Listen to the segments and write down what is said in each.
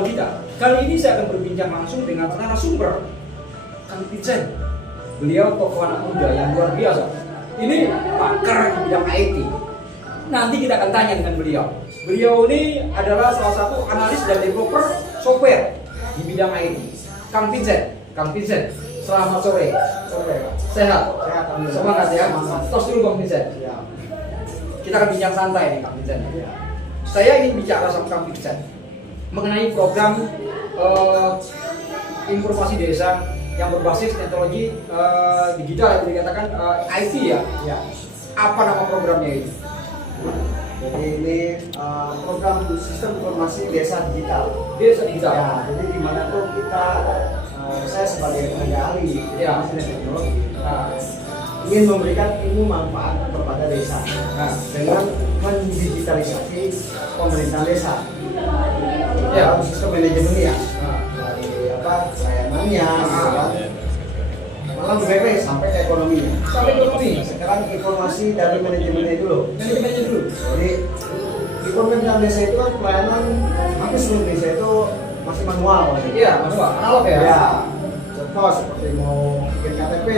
awal kita. Kali ini saya akan berbincang langsung dengan narasumber Kang Vincent. Beliau tokoh anak muda yang luar biasa. Ini pakar di bidang IT. Nanti kita akan tanya dengan beliau. Beliau ini adalah salah satu analis dan developer software di bidang IT. Kang Vincent, selamat sore. Sehat? Sehat. Semangat ya. Tos dulu Kang Vincent. Ya. Kita akan bincang santai nih Kang Vincent. Saya ingin bicara sama Kang Vincent mengenai program informasi desa yang berbasis teknologi digital yang dikatakan IT ya. Ya. Apa nama programnya itu? Jadi ini program sistem informasi desa digital. Desa digital. Ya, jadi di mana tuh kita saya sebagai tenaga ahli Ya. informasi dan teknologi ingin memberikan ilmu manfaat kepada desa dengan mendigitalisasi pemerintahan desa. Ya. Dalam sistem manajemennya dari layanannya, malah lebih sampai ke ekonominya. Sampai ekonomi. Sekarang informasi dari manajemennya dulu. Manajemennya dulu. Jadi di pemerintahan desa itu kan pelayanan hampir seluruh desa itu masih manual. Iya, manual, analog ya. Ya. Contoh seperti mau bikin KTP,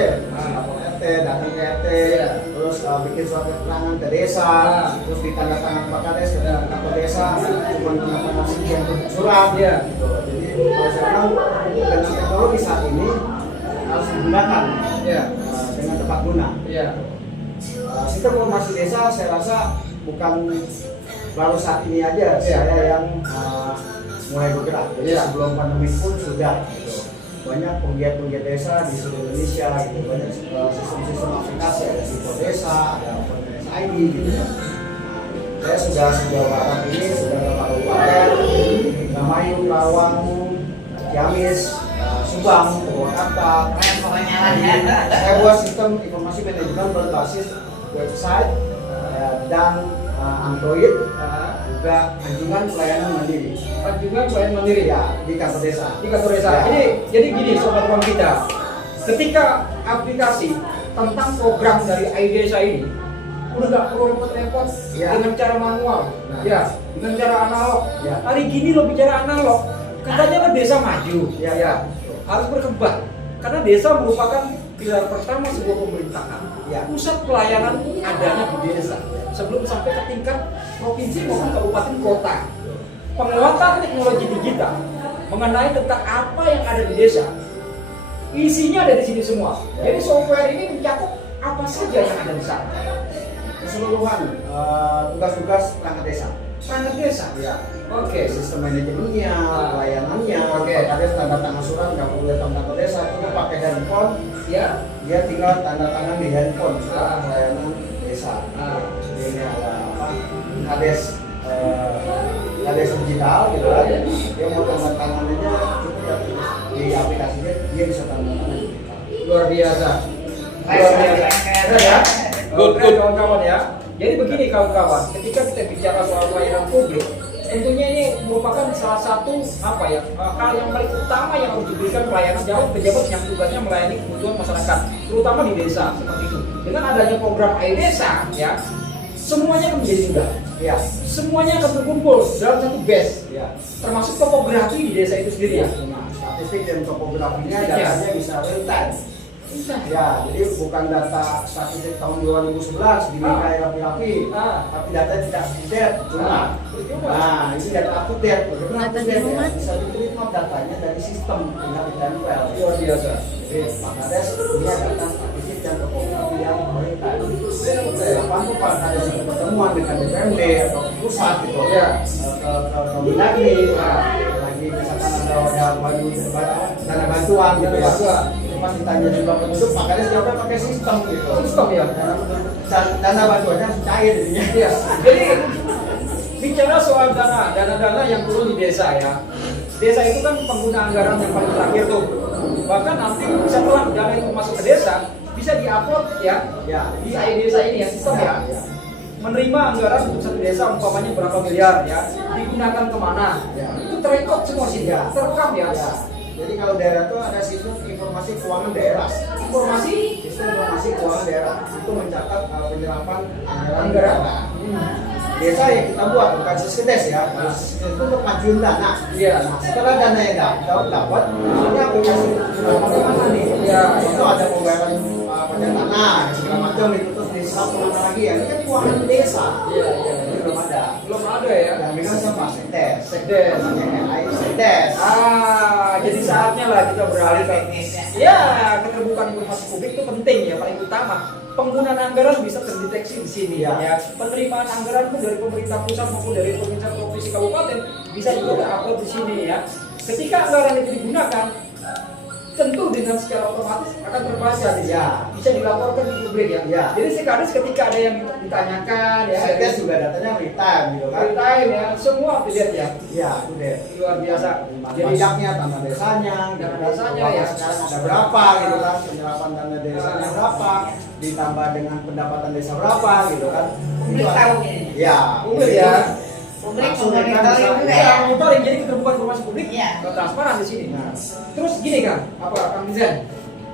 lapor RT, datang ke RT, terus bikin surat keterangan ke desa, terus ditandatangan Pak Kades ke desa, cuma tanda sekian surat. Iya. Gitu. Jadi kalau saya bilang dengan teknologi saat ini harus digunakan dengan tepat guna. Iya. Sistem informasi desa saya rasa bukan baru saat ini aja saya yang mulai bergerak. Jadi sebelum pandemi pun sudah banyak penggiat-penggiat desa di seluruh Indonesia gitu, banyak sistem-sistem aplikasi, ada Info Desa, ada Open ID gitu ya. Saya sudah sejauh barat ini sudah beberapa kabupaten, Indramayu, Karawang, Ciamis, Subang, Purwakarta. Keren pokoknya lah ya. Saya buat sistem informasi manajemen berbasis website dan Android, juga anjungan pelayanan mandiri. Anjungan pelayanan mandiri Ya, di kantor desa. di kantor desa. Ya. Jadi gini sobat ruang kita, ketika aplikasi tentang program dari iDesa ini udah nggak perlu repot-repot dengan cara manual, dengan cara analog. Hari gini lo bicara analog, katanya kan desa maju, harus berkembang. Karena desa merupakan pilar pertama sebuah pemerintahan. Pusat pelayanan adanya di desa sebelum sampai ke tingkat provinsi maupun kabupaten kota. Penguatan teknologi digital mengenai tentang apa yang ada di desa, isinya ada di sini semua. Jadi software ini mencakup apa saja yang ada di sana. Keseluruhan tugas-tugas perangkat desa. Perangkat desa. Ya. Oke. Sistem manajemennya, pelayanannya, ada tanda tangan surat nggak perlu datang kantor desa, itu pakai handphone. Ya. Dia tinggal tanda tangan di handphone surat pelayanan desa. Jadi ini ada Kades digital gitu kan. Dia mau tanda tangannya cukup di aplikasinya dia bisa tanda tangan digital. Luar biasa. Keren Ya. Oke kawan-kawan ya. Jadi begini kawan-kawan, ketika kita bicara soal pelayanan publik, tentunya ini merupakan salah satu hal yang paling utama yang harus diberikan pelayanan pejabat yang tugasnya melayani kebutuhan masyarakat, terutama di desa seperti itu. Dengan adanya program iDesa, ya, semuanya akan menjadi mudah. Ya. Semuanya akan berkumpul dalam satu base, Ya. termasuk topografi di desa itu sendiri. Ya. Nah, statistik dan topografinya datanya bisa real time. Ya, jadi bukan data statistik tahun 2011 dinilai rapi-rapi, tapi data tidak update cuma. Nah, ini data update. Bagaimana update? Bisa diterima datanya dari sistem, tinggal ditempel. Luar biasa. Jadi, Pak Kades punya data statistik dan topografi yang real time. Kapan tuh Pak Kades pertemuan dengan DPRD atau pusat gitu ya, ke Mendagri, lagi misalkan ada dana bantuan gitu ya. Pas ditanya juga penduduk, Pak Kades jawabnya pakai sistem gitu. Sistem ya. Dana bantuannya cair jadinya. Ya. Jadi bicara soal dana yang turun di desa ya. Desa itu kan pengguna anggaran yang paling terakhir tuh. Bahkan nanti setelah dana itu masuk ke desa bisa diupload ya di iDesa ini ya, sistem ya. Menerima anggaran untuk satu desa umpamanya berapa miliar ya, digunakan kemana? Itu terekod semua sih ya, terekam ya. Jadi kalau daerah itu ada sistem informasi keuangan daerah. Sistem informasi keuangan daerah itu mencatat penyerapan anggaran. desa yang kita buat bukan Siskedes ya. Siskedes itu untuk majuin dana. Iya. Nah, setelah dana yang dapat, ini aplikasi mana nih? Iya. Itu ada pembayaran pajak tanah segala macam itu terus diserap kemana lagi ya? Ini kan keuangan desa. Iya. Ini belum ada. Belum ada ya. Yang bilang siapa? Sekdes. Sekdes. Sekdes. Jadi saatnya lah kita beralih ke ya, keterbukaan informasi publik itu penting ya, paling utama. Penggunaan anggaran bisa terdeteksi di sini ya. Penerimaan anggaran pun dari pemerintah pusat maupun dari pemerintah provinsi kabupaten bisa juga terupload di sini ya. Ketika anggaran itu digunakan, tentu dengan secara otomatis akan terbaca ya. Bisa dilaporkan di publik ya. Ya. Jadi sekaligus ketika ada yang ditanyakan ya, Sekdes juga datanya real time gitu kan. real time ya, semua update ya. Iya, udah. Luar biasa. Jadi Pajaknya, tanah desanya, Dana gitu. desanya, Uangnya ya. sekarang ada berapa gitu kan, penyerapan dana desanya berapa, ditambah dengan pendapatan desa berapa gitu kan. Publik tahu ini. Ya, publik ya. Publik Langsung mereka monitoring bisa- juga Ya, ya. monitoring, jadi keterbukaan informasi publik Iya. transparan di sini. Nah. Terus gini kan, apa Kang Nizam?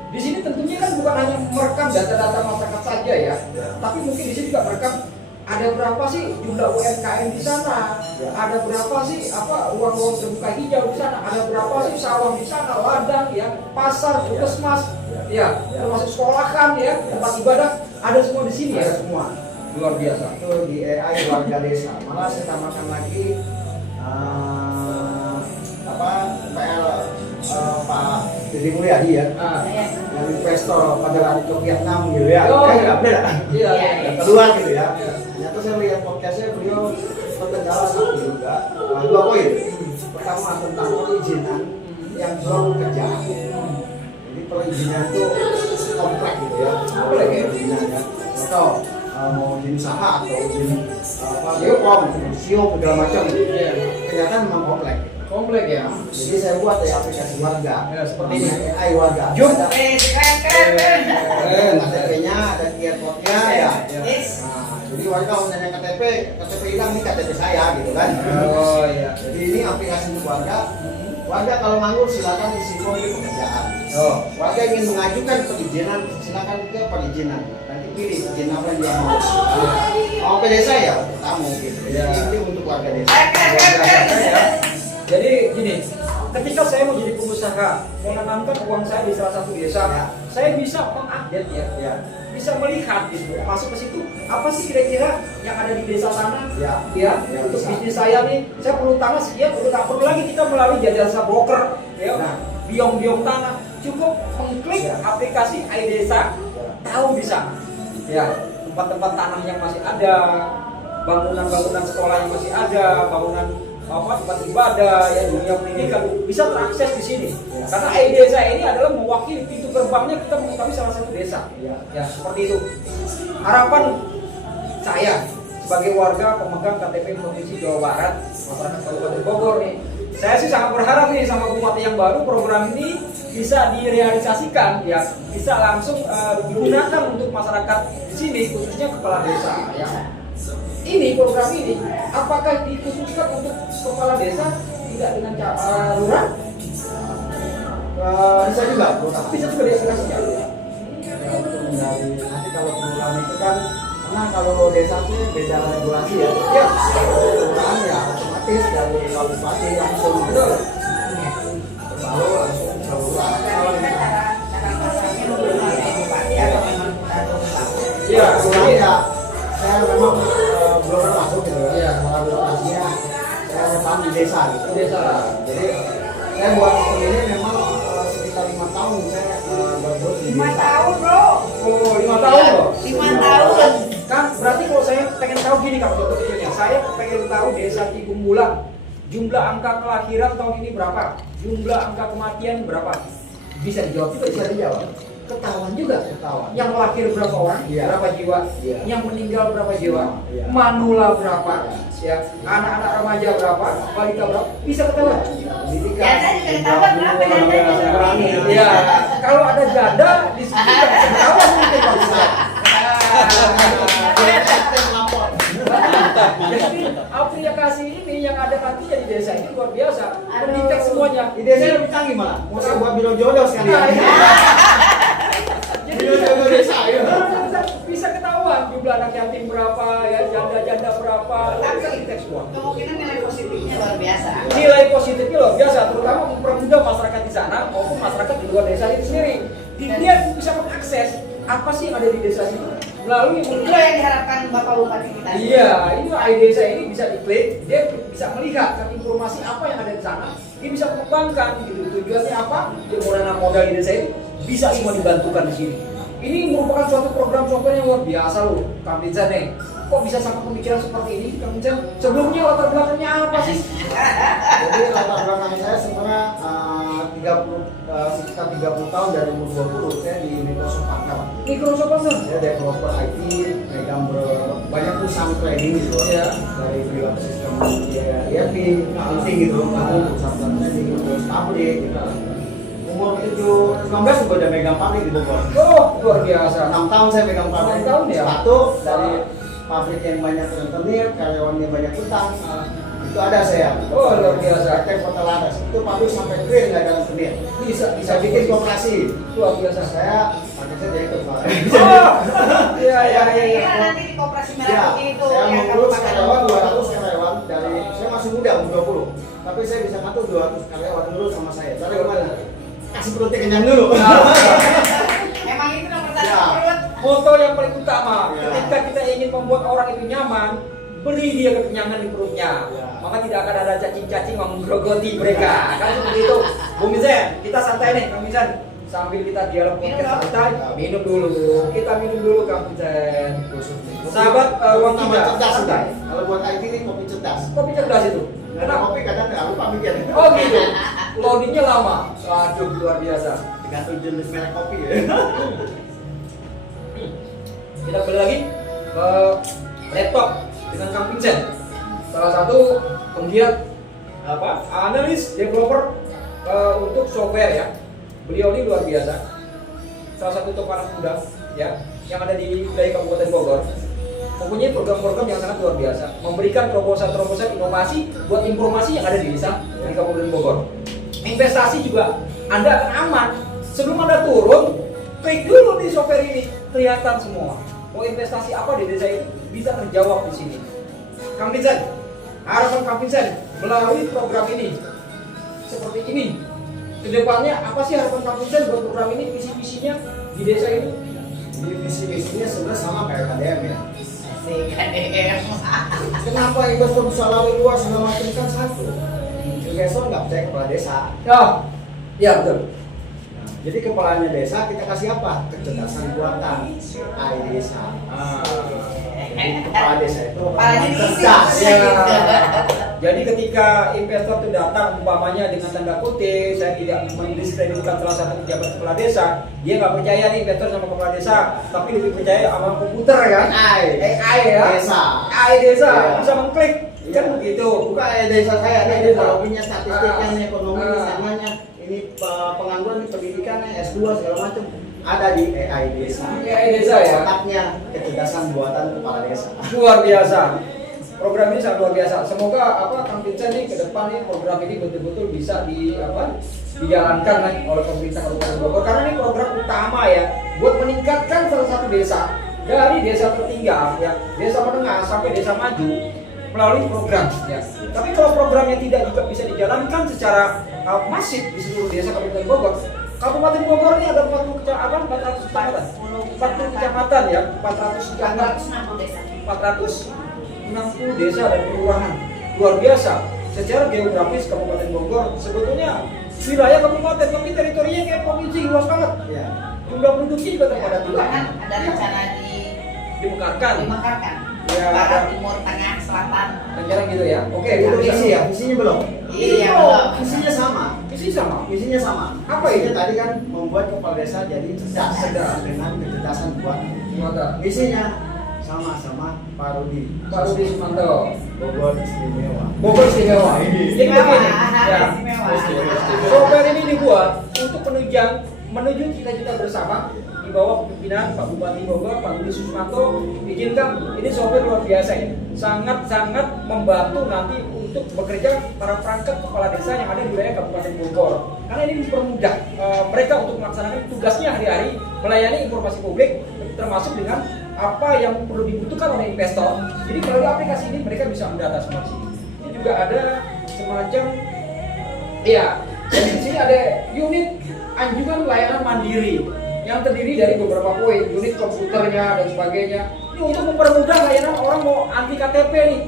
Di sini tentunya kan bukan hanya merekam data-data masyarakat saja ya, tapi mungkin di sini juga merekam ada berapa sih jumlah UMKM di sana, Ya. ada berapa sih ruang-ruang terbuka hijau di sana, ada berapa sih sawah di sana, ladang ya, pasar, puskesmas, ya, termasuk sekolahan ya, tempat ibadah, ada semua di sini ya. Ada semua. Luar biasa. Itu di AI warga desa. Malah saya tambahkan lagi PL Pak Deddy Mulyadi ya, Nah, yang investor pada lari ke Vietnam gitu ya. Oh, Nggak beda. iya, Iya, iya. Keluar gitu ya. Ternyata saya lihat podcastnya beliau terkendala satu juga. Dua poin. Pertama tentang perizinan yang belum kerjaan. Jadi perizinan itu kompleks gitu ya. Kompleks ya? Perizinan ya. Atau mau izin usaha atau izin biopom, siop segala macam. Iya. Ternyata memang kompleks. Komplek ya. Jadi saya buat ya aplikasi warga. Ya, seperti ini. Namanya AI warga. Jum. Ada Keren. ada KTP-nya, ada QR code-nya ya. Yes. Nah, jadi warga kalau nanya KTP hilang nih KTP saya gitu kan. Oh iya. Jadi ini aplikasi untuk warga. Warga kalau nganggur silakan isi form di pekerjaan. Oh. Warga ingin mengajukan perizinan silakan ke perizinan. Nanti pilih izin apa yang dia mau. Mau ke desa ya tamu gitu. Ya. Jadi ini untuk warga desa. Ya. Jadi gini, ketika saya mau jadi pengusaha, mau menanamkan uang saya di salah satu desa, Ya. saya bisa mengupdate ya, Ya. bisa melihat gitu, masuk ke situ, apa sih kira-kira yang ada di desa sana, Ya. ya, Ya, untuk bisa. bisnis saya nih, saya perlu tanah sekian, nggak perlu lagi kita melalui jasa broker, ya, Nah. biong-biong tanah, cukup mengklik Ya. aplikasi iDesa, tahu bisa, ya, tempat-tempat tanah yang masih ada, bangunan-bangunan sekolah yang masih ada, bangunan tempat ibadah, ya, dunia pendidikan bisa terakses di sini. Karena iDesa ini adalah mewakili pintu gerbangnya kita mengetahui salah satu desa. Ya, seperti itu. Harapan saya sebagai warga pemegang KTP Provinsi Jawa Barat, masyarakat Kabupaten Bogor nih, saya sih sangat berharap nih sama bupati yang baru program ini bisa direalisasikan, ya, bisa langsung digunakan untuk masyarakat di sini, khususnya kepala desa. Ya. Ini program ini, apakah dikhususkan untuk kepala desa tidak dengan cara lurah? Bisa juga, bro. Bisa juga diaplikasikan. Ya, untuk menghindari nanti kalau kelurahan itu kan karena kalau desa itu beda regulasi ya. Ya, Kelurahan ya otomatis dari kabupaten langsung gitu. Lalu langsung ke kelurahan. ya, Kelurahan ya saya memang belum pernah masuk gitu ya. Iya. Kalau birokrasinya saya hanya paham di desa gitu. desa. Jadi saya buat sistem ini memang sekitar 5 tahun saya berbuat di 5 desa. tahun bro. Oh, 5 tahun loh. 5 tahun. Kan berarti kalau saya pengen tahu gini Kak, contoh kecilnya, saya pengen tahu desa Cibungbulang, jumlah angka kelahiran tahun ini berapa? Jumlah angka kematian berapa? Bisa dijawab juga, Bisa dijawab. Ketahuan juga. Ketahuan. Yang lahir berapa orang? Iya. Berapa jiwa? Iya. Yang meninggal berapa jiwa? Iya. Manula berapa? Ya, anak-anak remaja berapa? Balita berapa? Bisa ketahuan. Pendidikan. Janda juga ketahuan berapa jandanya? Iya. Kalau ada janda di situ bisa ketahuan mungkin Pak Ustaz. Jadi aplikasi ini yang ada nantinya di desa ini luar biasa. Mendetek semuanya. Di desa lebih canggih malah. Mau saya buat biro jodoh sekali. Nah, iya. Jadi Biro jodoh desa ya. bisa ketahuan jumlah anak yatim berapa, ya, janda-janda berapa, itu sendiri. Dia bisa mengakses apa sih yang ada di desa itu melalui Itulah yang diharapkan Bapak Bupati kita. Iya, ini iDesa ini bisa diklik, dia bisa melihat kan informasi apa yang ada di sana, dia bisa mengembangkan gitu. Tujuannya apa? Dia mau nanam modal di desa itu bisa semua dibantukan di sini. Ini merupakan suatu program software yang luar biasa loh, Kang Vincent nih. Kok bisa sampai pemikiran seperti ini, Kang Vincent? Sebelumnya latar belakangnya apa sih? Jadi latar belakang saya sebenarnya sekitar 30 tahun dari umur 20 saya di Microsoft Partner. Microsoft Partner? Saya developer IT, megang banyak perusahaan trading gitu Iya. dari bilang sistem ERP, penting gitu, perusahaan-perusahaan di ngurus pabrik. Umur 19 juga udah megang pabrik di Bogor. Oh, luar biasa. 6 tahun saya megang pabrik. 6 tahun ya? Satu dari pabrik yang banyak rentenir, karyawannya banyak utang. Itu ada saya. Oh, luar biasa. Saya Kota Laras. Itu pabrik sampai clear nggak ada rentenir. Bisa Bikin koperasi. luar biasa. Saya direktur Pak. Oh, iya iya iya. Iya, nanti di Koperasi Ya, Merah Putih itu saya yang mengurus Kabupaten karyawan Bogor. 200 karyawan dari saya masih muda umur 20. Tapi saya bisa ngatur 200 karyawan dulu sama saya. Cara gimana? Kasih perutnya kenyang dulu. Memang itu nomor satu Ya. perut. Moto yang paling utama Ya. ketika kita ingin membuat orang itu nyaman, beri dia kekenyangan di perutnya. Ya. Maka tidak akan ada cacing-cacing yang menggerogoti mereka. Kan seperti itu. Bung Vincent, kita santai nih, Kang Vincent. Sambil kita dialog Minum podcast dong. santai, minum dulu. Kita minum dulu, Kang Vincent. Sahabat ruang Tambah kita, cerdas santai. ini. Kalau buat IT ini kopi cerdas. Kopi cerdas itu. Karena Kenapa? kopi kadang nggak lupa mikir. Oh gitu. Loadingnya lama. Waduh, luar biasa. Tergantung jenis merek kopi ya. Kita kembali lagi ke laptop dengan Kang Vincent, salah satu penggiat analis developer untuk software ya. Beliau ini luar biasa, salah satu tokoh anak muda ya yang ada di wilayah Kabupaten Bogor. Mempunyai program-program yang sangat luar biasa, memberikan terobosan-terobosan inovasi buat informasi yang ada di desa di Kabupaten Bogor. Investasi juga Anda akan aman sebelum Anda turun, klik dulu di software ini, kelihatan semua. Mau investasi apa di desa itu bisa terjawab di sini. Kang Vincent, harapan Kang Vincent melalui program ini seperti ini. Kedepannya apa sih harapan Kang Vincent buat program ini, visi-visinya di desa itu? Jadi visi-misinya sebenarnya sama kayak KDM ya. Asik, KDM. Kenapa investor bisa lari luas segala macam kan satu. Investor nggak percaya kepala desa. Ya betul. Nah, jadi kepalanya desa kita kasih apa? Kecerdasan buatan iDesa. Jadi kepala desa itu Kepalanya diisi. cerdas. Ya. Jadi ketika investor itu datang umpamanya dengan tanda kutip, saya tidak mendiskreditkan salah satu pejabat kepala desa, dia nggak percaya nih investor sama kepala desa, tapi lebih percaya sama komputer kan? AI ya. Desa. AI desa Iya. bisa mengklik, kan Iya. begitu. Bukan desa saya, Iya, ini desa. kalau punya statistiknya, ini ekonomi, ini Ah. sananya, ini pengangguran, ini pendidikannya, S2 segala macam ada di AI desa. AI desa ya. Otaknya kecerdasan buatan kepala desa. Luar biasa. Program ini sangat luar biasa. Semoga Kang Vincent nih ke depan nih program ini betul-betul bisa dijalankan oleh pemerintah Kabupaten Bogor, karena ini program utama ya buat meningkatkan salah satu desa dari desa tertinggal ya, desa menengah sampai desa maju melalui program ya. Tapi kalau programnya tidak juga bisa dijalankan secara masif di seluruh desa Kabupaten Bogor. Kabupaten Bogor ini ada 40 kecamatan, 400 kecamatan, 40 kecamatan ya, 400 kecamatan, 460 desa. 460 desa dan kelurahan. Luar biasa. Secara geografis Kabupaten Bogor sebetulnya wilayah kabupaten, tapi teritorinya kayak provinsi, luas banget. Ya. Jumlah penduduknya juga terpadat juga. Bahkan ada rencana Dimekarkan. dimekarkan. Ya. Barat, timur, tengah, selatan. Rencana gitu ya. Oke, Itu bisa. visi ya, visinya belum. Iya, Oh, belum. Visinya sama. Visi sama. Visinya sama. Apa Visinya itu? tadi kan membuat kepala desa jadi cerdas dengan kecerdasan buatan. Mata. Visinya sama Pak Rudi. Pak Rudi Sumanto. Bogor istimewa. Bogor istimewa. Jadi Istimewa. begini, ya. Istimewa. Software ini dibuat untuk menuju cita-cita bersama di bawah kepemimpinan Pak Bupati Bogor, Pak Rudi Sumanto. Izinkan, ini software luar biasa ya, sangat-sangat membantu nanti untuk bekerja para perangkat kepala desa yang ada di wilayah Kabupaten Bogor. Karena ini mempermudah mereka untuk melaksanakan tugasnya hari-hari, melayani informasi publik, termasuk dengan apa yang perlu dibutuhkan oleh investor. Jadi melalui aplikasi ini mereka bisa mendata semua di sini. Ini juga ada semacam, ya, jadi di sini ada unit anjungan layanan mandiri yang terdiri dari beberapa poin, unit komputernya dan sebagainya. Ini untuk mempermudah layanan orang mau anti KTP nih.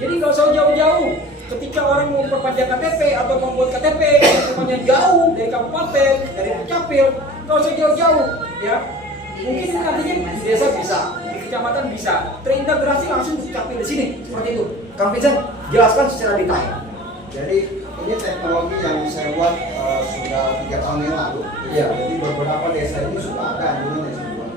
Jadi nggak usah jauh-jauh. Ketika orang mau memperpanjang KTP atau membuat KTP yang semuanya jauh dari kabupaten, dari Dukcapil, nggak usah jauh-jauh, ya. Mungkin nantinya di desa bisa, di kecamatan bisa, terintegrasi langsung Dukcapil di sini, seperti itu. Kang Vincent, jelaskan secara detail. Jadi ini teknologi yang saya buat sudah 3 tahun yang lalu. Iya. Jadi beberapa desa ini sudah ada anjungan yang saya buat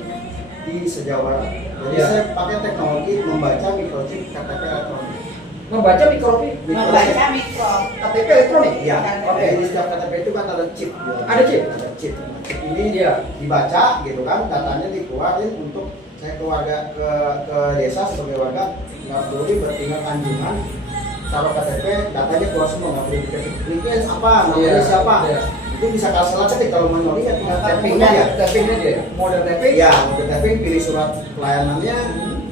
di sejauh. Jadi Iya. saya pakai teknologi membaca microchip KTP elektronik. Membaca mikrofi, Membaca mikro. KTP elektronik. Iya. Oke. Jadi di setiap KTP itu kan ada chip. Gitu. Ada chip? Ada chip. Chip ini Iya. dibaca gitu kan, datanya dikeluarin untuk saya ke desa sebagai warga nggak perlu bertingkat anjungan. Taruh KTP, datanya keluar semua, nggak perlu diketik apa, namanya Iya, siapa. iya. Itu bisa kasih ketik kalau mau ya tinggal Tappingnya ya, tappingnya dia. Model tapping. Ya, mau tapping, pilih surat pelayanannya,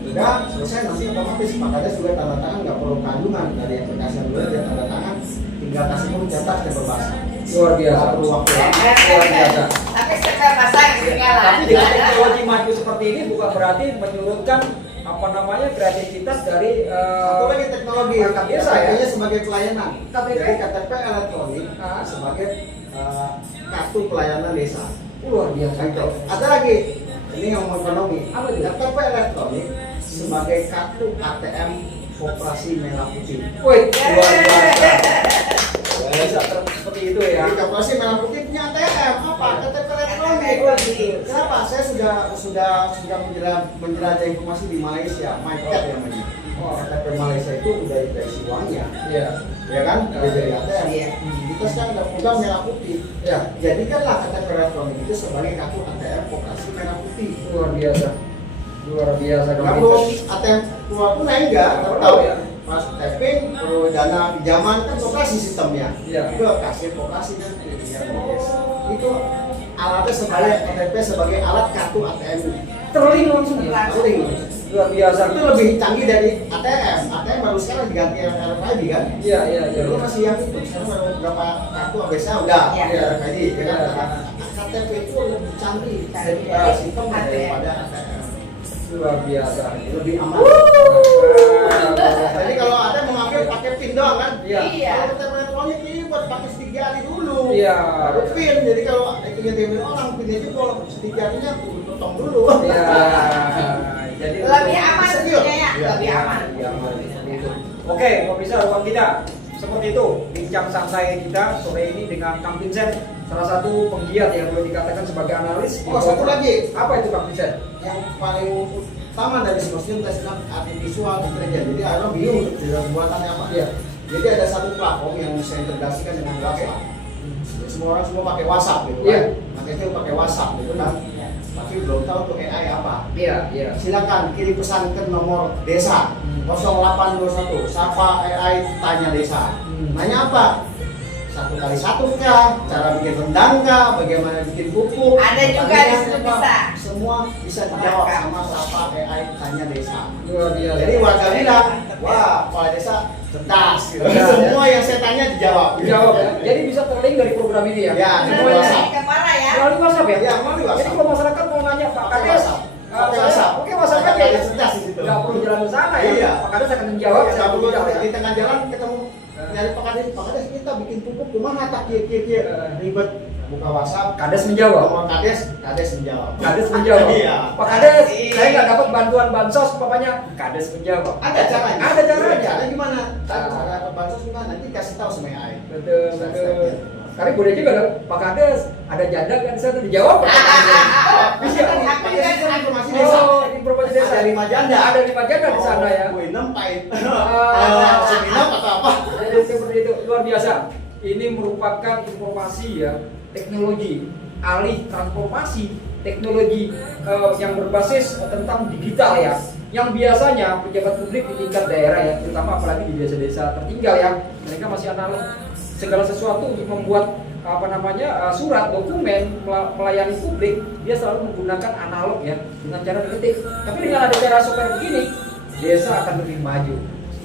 udah selesai, nanti otomatis Pak Kades juga tanda tangan, nggak perlu kandungan dari aplikasi yang dulu dia tanda tangan, tinggal kasih pun cetak dan berbahasa. Luar biasa. Nggak perlu waktu lama. Luar biasa. Tapi sekarang pasang ketinggalan. Tapi dengan teknologi maju seperti ini bukan berarti menyurutkan apa namanya kreativitas dari Satu lagi teknologi, perangkat desa ya. KTP-nya sebagai pelayanan. KTP? Jadi KTP elektronik sebagai kartu pelayanan desa. Luar biasa. Gitu. Ada lagi, ini yang mau ekonomi. Apa itu? KTP elektronik sebagai kartu ATM Koperasi Merah Putih. Wih, luar biasa. Bisa seperti itu ya. Jadi Koperasi Merah Putih punya ATM apa? KTP elektronik. Kenapa? Saya sudah menjelajah informasi di Malaysia, MyCat namanya. Oh, KTP Malaysia itu udah dikasih uangnya, Iya. ya kan? Udah jadi ATM. Iya. Kita sekarang udah pegang merah putih. Ya, Jadikanlah KTP elektronik itu sebagai kartu ATM Koperasi Merah Putih. luar biasa. Luar biasa. Nggak perlu ATM keluar tunai enggak, Nggak tahu perlu. ya. Pas tapping, perlu dana pinjaman kan koperasi sistemnya. Iya. Itu kasih koperasi kan. Itu alatnya sebagai KTP sebagai alat kartu ATM. Terlink langsung ya. Paling Luar biasa. itu lebih canggih dari ATM. ATM baru sekarang diganti RFID kan. Iya, iya, iya. Dulu masih yang itu, sekarang baru berapa kartu ABSA udah Iya. RFID ya kan. Iya. KTP itu lebih canggih dari sistem daripada ATM. Luar biasa. Lebih aman. Jadi kalau ada mengambil pakai pin doang kan? Iya. Iya. Kalau KTP elektronik ini buat pakai sidik jari dulu. Iya. Baru pin. Jadi kalau punya diambil orang, pinnya itu kalau sidik jarinya potong dulu. Iya. Jadi Lebih aman Serius? sebenarnya, Iya. lebih aman. Iya, aman. Seperti itu. Oke, pemirsa ruang kita. Seperti itu bincang santai kita sore ini dengan Kang Vincent, salah satu penggiat yang boleh dikatakan sebagai analis. Oh, satu lagi. Apa itu Kang Vincent? Yang paling utama dari simulasi tes artifisial intelijen. Jadi orang bingung dalam buatannya apa. Iya. Jadi ada satu platform yang saya integrasikan dengan WhatsApp. Jadi semua orang pakai WhatsApp gitu Iya. kan. Makanya itu pakai WhatsApp gitu kan. Tapi belum tahu tuh AI apa. Iya, iya. Silakan kirim pesan ke nomor desa 0821 sapa AI tanya desa. Nanya apa? 1x1 kah? Cara bikin rendang kah? Bagaimana bikin pupuk? Ada juga Pertanyaan di situ apa? bisa. Semua bisa dijawab sama sapa AI tanya desa. Luar biasa. Jadi warga bilang, wah kepala desa cerdas gitu. Iya, Semua yang saya tanya dijawab. Jawab ya. Jadi bisa terlink dari program ini ya. Ya, Benar di benar WhatsApp. ke mana ya? Melalui WhatsApp ya? Iya, melalui WhatsApp. Jadi kalau masyarakat mau nanya Pak Pakai Kades, WhatsApp. Pakai WhatsApp. Oke, WhatsApp aja Ada ya. cerdas di situ. Nggak perlu jalan ke sana ya. Iya. Pak Kades akan menjawab. Nggak perlu tidak ya. di tengah jalan ketemu nyari Pak Kades kita bikin pupuk kumaha tak kieu ribet buka WhatsApp. Kades menjawab. Nomor Kades menjawab. Kades menjawab. Iya. Pak Kades, Iya. saya nggak dapat bantuan bansos, papanya Kades menjawab. Ada caranya. Ada caranya. Caranya gimana? Ah. Cara dapat bansos gimana? Nanti kasih tahu sama AI. Betul, betul. Kali boleh juga dong, Pak Kades, ada janda kan di sana dijawab. Bisa kan? Pakai informasi desa. Oh, informasi desa. Ada 5 janda. Ada 5 janda di sana ya. Kue 6 pahit. Ah. Seminap atau apa? Jadi seperti itu, luar biasa. Ini merupakan informasi ya, teknologi alih transformasi teknologi yang berbasis tentang digital ya. Yang biasanya pejabat publik di tingkat daerah ya, terutama apalagi di desa-desa tertinggal ya, mereka masih analog. Segala sesuatu untuk membuat surat dokumen melayani publik, dia selalu menggunakan analog ya, dengan cara ketik. Tapi dengan ada cara software begini, desa akan lebih maju.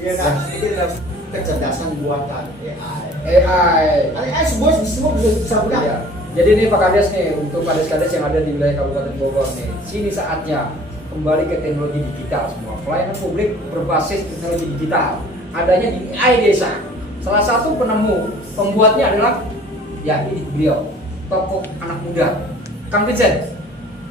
Iya kan? Itu adalah kecerdasan buatan AI. AI. AI semua bisa Iya. Jadi nih Pak Kades nih, untuk Kades-Kades yang ada di wilayah Kabupaten Bogor nih, sini saatnya kembali ke teknologi digital semua. Pelayanan publik berbasis teknologi digital. Adanya di AI Desa. Salah satu penemu, pembuatnya adalah ya ini beliau, tokoh anak muda, Kang Vincent.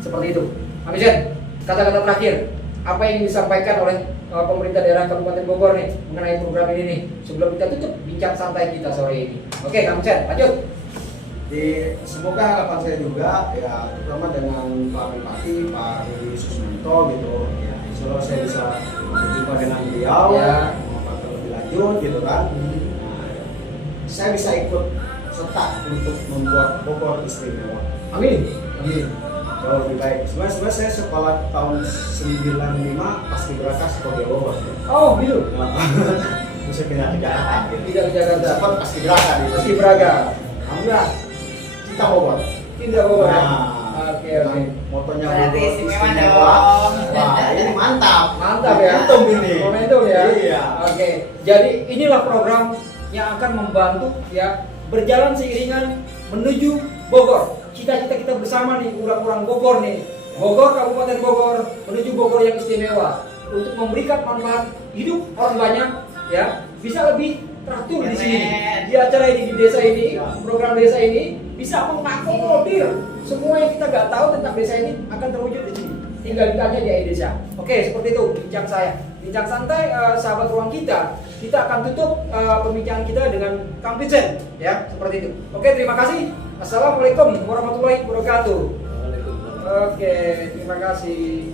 Seperti itu. Kang Vincent, kata-kata terakhir, apa yang disampaikan oleh pemerintah daerah Kabupaten Bogor nih mengenai program ini nih sebelum kita tutup bincang santai kita sore ini. Oke, Kang Vincent, lanjut. Semoga harapan saya juga ya terutama dengan Pak Bupati Pak Rudi Susmanto gitu ya, insya Allah saya bisa berjumpa dengan beliau Ya. mengembangkan lebih lanjut gitu kan. Nah, saya bisa ikut serta untuk membuat Bogor istimewa. Amin. Amin. Jauh lebih baik. Sebenarnya saya sekolah tahun 95 pas Ibraka sekolah Bogor. Oh, gitu. Bisa pindah ke Jakarta. Gitu. Tidak ke Jakarta. Sempat pas Ibraka di Meski Braga. Alhamdulillah kita Bogor. Tidak Bogor. Ya? Nah, Oke. motonya Berarti Bogor istimewa istimewa. dong. Wah, ini mantap. Mantap ya. Momentum ini. Momentum ya. Iya. Oke. Jadi inilah program yang akan membantu ya berjalan seiringan menuju Bogor. Cita-cita kita bersama nih, orang-orang Bogor nih. Bogor, Kabupaten Bogor menuju Bogor yang istimewa untuk memberikan manfaat hidup orang banyak ya, bisa lebih teratur di sini. Di acara ini, di desa ini, program desa ini bisa mengakomodir semua yang kita nggak tahu tentang desa ini akan terwujud di sini. Tinggal ditanya di AI Desa. Oke, seperti itu bincang saya. Bincang santai, sahabat ruang kita. Kita akan tutup perbincangan kita dengan Kang Vincent, ya, seperti itu. Oke, terima kasih. Assalamualaikum warahmatullahi wabarakatuh. Oke, terima kasih.